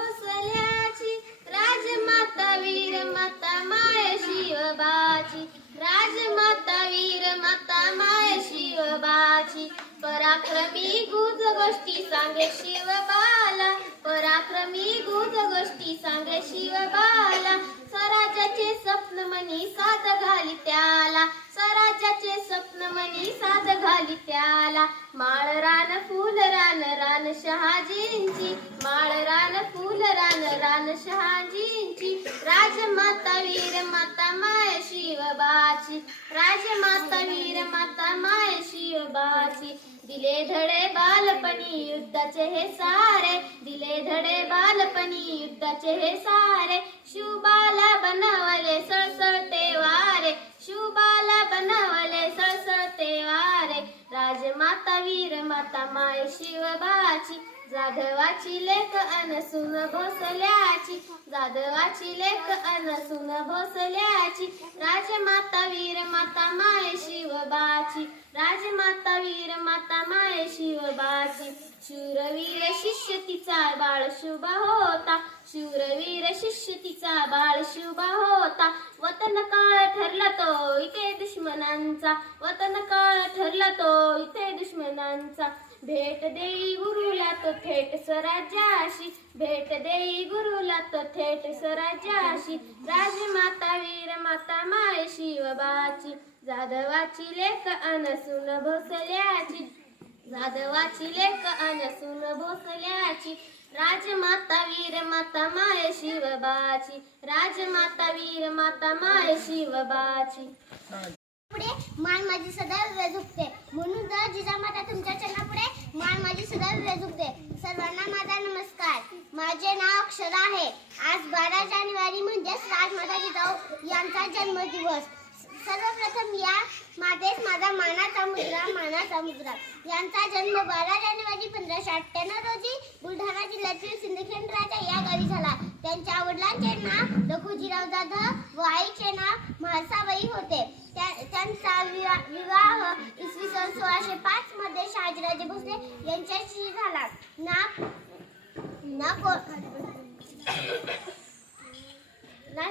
भोसल्याची. राजमाता वीर माता माय शिवबाची. राजमाता वीर माता माय शिवबाची. पराक्रमी गुज गोष्टी सांगे शिवबाला. पराक्रमी गुज गोष्टी सांगे शिवबाला. स्वप्न साथ घाली त्याला. माळ रान फुल रान रान शहाजींची. माळ रान फुल रान रान शहाजींची. राजमाता वीर माता माय शिवबाची राजमाता वीर माता माय शिवबाची दिले धडे बालपणी युद्धाचे हे सारे. दिले धडे बालपणी युद्धाचे हे सारे. माता वीर माता माय शिवबाची जाधवाची लेख अनसुन भोसल्याची. जाधवाची लेख अनसुन भोसल्याची. राजमाता वीर माता माय शिवबाची राजमाता वीर माता माय शिवबाची शूरवीर शिष्य तिचा बाळ शुभा होता. शूरवीर शिष्य तिचा बाळ शुभा होता. वतन काळ ठरला तो इथे त्यांचा वतन काळ ठरला तो इथे दुश्मनांचा. भेट देई गुरुला तो थेट स्वराज्याशी. भेट देई गुरुला तो थेट स्वराज्याशी. राजमाता वीर माता माय शिवबाची. जाधवाची लेख अनसून भोसल्याची. जाधवाची लेख अनसून भोसल्याची. राजमाता वीर माता माय शिवबाची. राजमाता वीर माता माय शिवबाची. मान माझी सदैव वेजुकते म्हणून जर जिजामाता तुमच्या चरणापुढे मान माझी सदैव वेजुकते सर्वांना माझा नमस्कार. माझे नाव अक्षरा आहे. आज बारा जानेवारी म्हणजेच राजमाता जिजाऊ यांचा जन्मदिवस. सर्वप्रथम या मातेस माझा मानाचा मुद्रा मानाचा मुद्रा यांचा जन्म बारा जानेवारी पंधराशे अठ्ठ्याण्णव रोजी बुलढाणा जिल्ह्यातील सिंदखेड राजा या गावी झाला. त्यांच्या वडिलांचे नाव लखुजीराव जाधव वाईचे आईचे नाव म्हाळसाबाई होते. त्या- त्यांचा विवा- विवाह इसवी सन सोळाशे पाच मध्ये शहाजीराजे भोसले यांच्याशी झाला. ना ना को- ना